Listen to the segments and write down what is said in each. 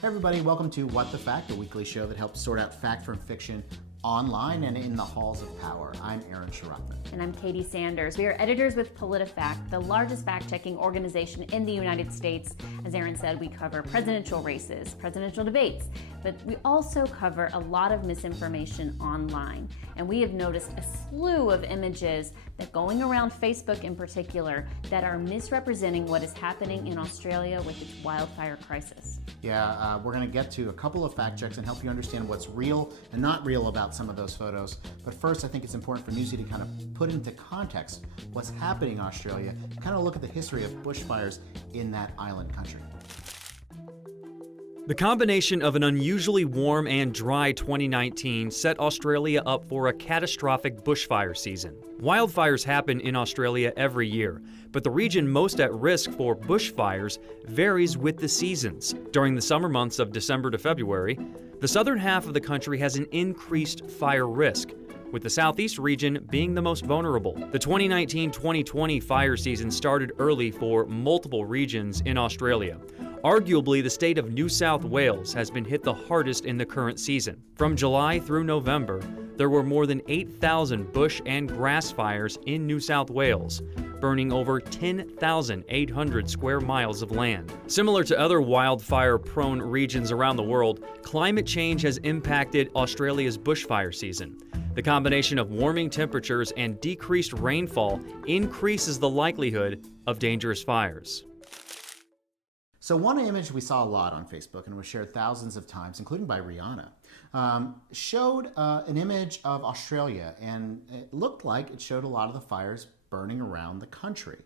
Hey everybody, welcome to What the Fact, a weekly show that helps sort out fact from fiction online and in the halls of power. I'm Aaron Shirotman. And I'm Katie Sanders. We are editors with PolitiFact, the largest fact-checking organization in the United States. As Aaron said, we cover presidential races, presidential debates, but we also cover a lot of misinformation online. And we have noticed a slew of images that going around Facebook in particular that are misrepresenting what is happening in Australia with its wildfire crisis. Yeah, we're going to get to a couple of fact checks and help you understand what's real and not real about some of those photos. But first, I think it's important for Newsy to kind of put into context what's happening in Australia and kind of look at the history of bushfires in that island country. The combination of an unusually warm and dry 2019 set Australia up for a catastrophic bushfire season. Wildfires happen in Australia every year, but the region most at risk for bushfires varies with the seasons. During the summer months of December to February, the southern half of the country has an increased fire risk, with the southeast region being the most vulnerable. The 2019-2020 fire season started early for multiple regions in Australia. Arguably, the state of New South Wales has been hit the hardest in the current season. From July through November, there were more than 8,000 bush and grass fires in New South Wales, burning over 10,800 square miles of land. Similar to other wildfire-prone regions around the world, climate change has impacted Australia's bushfire season. The combination of warming temperatures and decreased rainfall increases the likelihood of dangerous fires. So one image we saw a lot on Facebook and was shared thousands of times, including by Rihanna, showed an image of Australia, and it looked like it showed a lot of the fires burning around the country.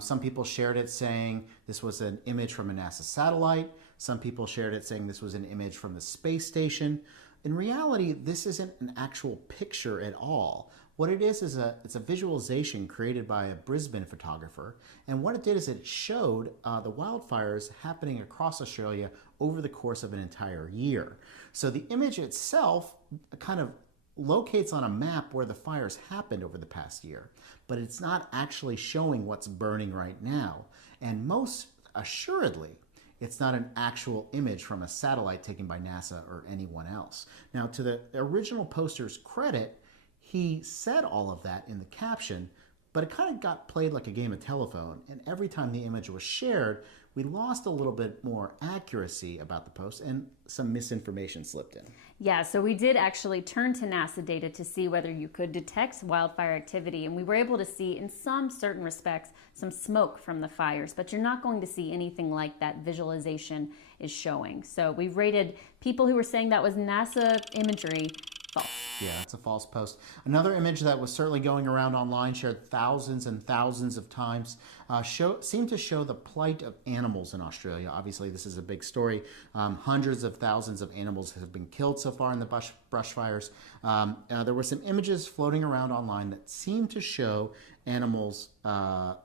Some people shared it saying this was an image from a NASA satellite. Some people shared it saying this was an image from the space station. In reality, this isn't an actual picture at all. What it is it's a visualization created by a Brisbane photographer, and what it did is it showed the wildfires happening across Australia over the course of an entire year. So the image itself kind of locates on a map where the fires happened over the past year, but it's not actually showing what's burning right now. And most assuredly, it's not an actual image from a satellite taken by NASA or anyone else. Now, to the original poster's credit, he said all of that in the caption, but it kind of got played like a game of telephone, and every time the image was shared, we lost a little bit more accuracy about the post and some misinformation slipped in. Yeah, so we did actually turn to NASA data to see whether you could detect wildfire activity, and we were able to see, in some certain respects, some smoke from the fires, but you're not going to see anything like that visualization is showing. So we've rated people who were saying that was NASA imagery false. Yeah, it's a false post. Another image that was certainly going around online, shared thousands and thousands of times, seemed to show the plight of animals in Australia. Obviously, this is a big story. Hundreds of thousands of animals have been killed so far in the brush fires. There were some images floating around online that seemed to show animals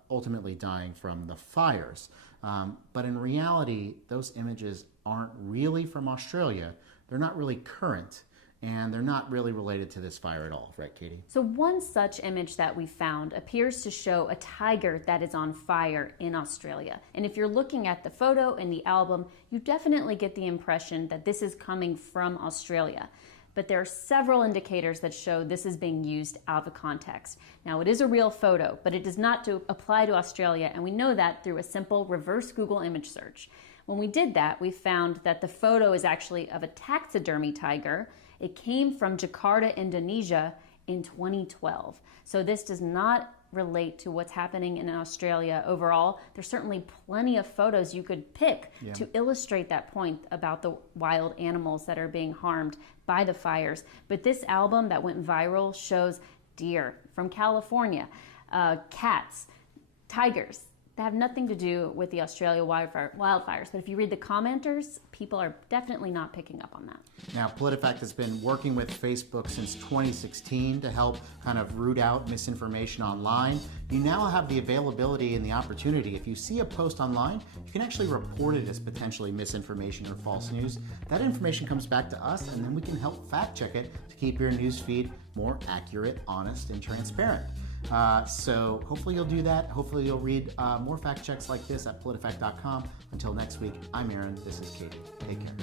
ultimately dying from the fires. But in reality, those images aren't really from Australia. They're not really current. And they're not really related to this fire at all, right, Katie? So one such image that we found appears to show a tiger that is on fire in Australia. And if you're looking at the photo in the album, you definitely get the impression that this is coming from Australia. But there are several indicators that show this is being used out of context. Now, it is a real photo, but it does not apply to Australia, and we know that through a simple reverse Google image search. When we did that, we found that the photo is actually of a taxidermy tiger. It came from Jakarta, Indonesia in 2012. So this does not relate to what's happening in Australia overall. There's certainly plenty of photos you could pick to illustrate that point about the wild animals that are being harmed by the fires. But this album that went viral shows deer from California, cats, tigers. That have nothing to do with the Australia wildfires. But if you read the commenters, people are definitely not picking up on that. Now, PolitiFact has been working with Facebook since 2016 to help kind of root out misinformation online. You now have the availability and the opportunity. If you see a post online, you can actually report it as potentially misinformation or false news. That information comes back to us, and then we can help fact check it to keep your news feed more accurate, honest, and transparent. So hopefully you'll do that. Hopefully you'll read more fact checks like this at politifact.com. Until next week, I'm Aaron. This is Katie. Take care.